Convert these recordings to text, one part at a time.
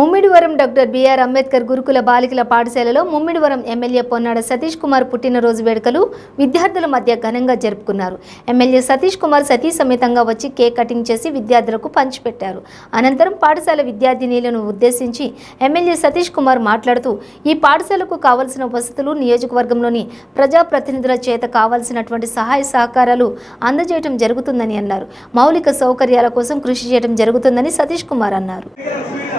Mummidivaram doctor BR Ambedkar గురుకుల బాలికల పాఠశాలలో ముమ్మిడివరం ఎమ్మెల్యే పొన్నాడ సతీష్ కుమార్ పుట్టినరోజు వేడుకలు విద్యార్థుల మధ్య ఘనంగా జరుపుకున్నారు. ఎమ్మెల్యే సతీష్ కుమార్ సతీ సమేతంగా వచ్చి కేక్ కటింగ్ చేసి విద్యార్థులకు పంచిపెట్టారు అనంతరం పాఠశాల విద్యార్థినీలను ఉద్దేశించి ఎమ్మెల్యే సతీష్ కుమార్ మాట్లాడుతూ ఈ పాఠశాలకు కావలసిన వసతులు నియోజకవర్గంలోని ప్రజాప్రతినిధుల చేత కావాల్సినటువంటి సహాయ సహకారాలు అందజేయడం జరుగుతుందని అన్నారు. మౌలిక సౌకర్యాల కోసం కృషి చేయడం జరుగుతుందని సతీష్ కుమార్ అన్నారు ఇక్కడ దిగిపోయా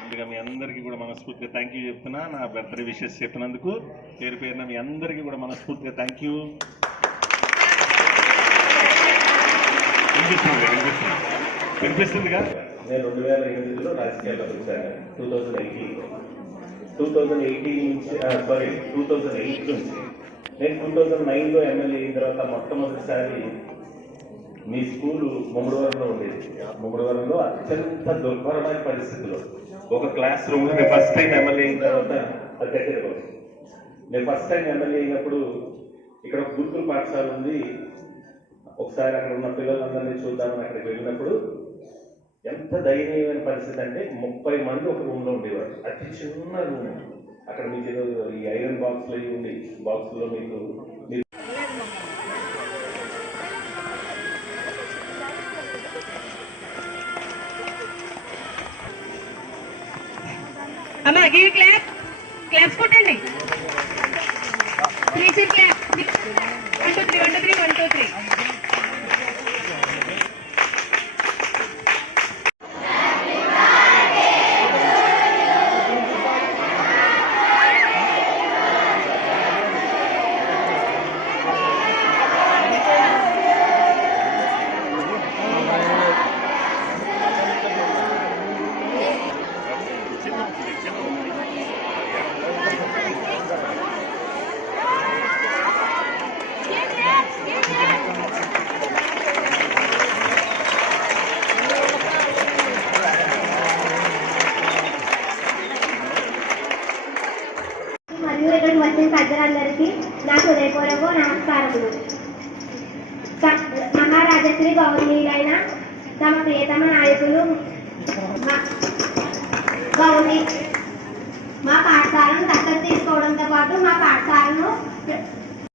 ముందుగా మీ అందరికీ కూడా మనస్ఫూర్తిగా థ్యాంక్ యూ చెప్తున్నా. నా బర్త్డే విషెస్ చెప్పినందుకు పేరు పేరున మీ అందరికీ కూడా మనస్ఫూర్తిగా థ్యాంక్ యూ వినిపిస్తుంది వినిపిస్తుంది. వినిపిస్తుందిగా? నేను రెండు వేల ఎనిమిదిలో రాజకీయాల్లోకి వచ్చాను. టూ థౌజండ్ ఎయిటీన్లో టూ థౌజండ్ ఎయిటీన్ నుంచి సారీ టూ థౌజండ్ ఎయిట్ నుంచి. నేను టూ థౌజండ్ నైన్లో ఎమ్మెల్యే అయిన తర్వాత మొట్టమొదటిసారి మీ స్కూలు ముమ్మడివరంలో ఉండేది. ముమ్మడివరంలో అత్యంత దుర్భరమైన పరిస్థితిలో. ఒక క్లాస్ రూమ్ నేను ఫస్ట్ టైం ఎమ్మెల్యే అయిన తర్వాత అది దగ్గర నేను ఫస్ట్ టైం ఎమ్మెల్యే అయినప్పుడు ఇక్కడ ఒక గురుకుల పాఠశాల ఉంది. ఒకసారి అక్కడ ఉన్న పిల్లలందరినీ చూద్దామని అక్కడికి వెళ్ళినప్పుడు ఎంత దయనీయమైన పరిస్థితి అంటే ముప్పై మంది ఒక రూమ్లో ఉండేవారు. అతి చిన్న రూమ్. అక్కడ మీకు ఈ ఐరన్ బాక్స్లో ఉండి ఇవి ఉంది మీకు అమ్మా గివ్ క్లాప్ క్లాప్స్ కొట్టండి. వచ్చిన పెద్దలందరికీ నా హృదయపూర్వక నమస్కారములు. మహారాజశ్రీ గౌరవనీయులైన తమ ప్రియతమ నాయకులు గౌరీ మా పాఠశాలను దత్తత తీసుకోవడంతో పాటు మా పాఠశాలను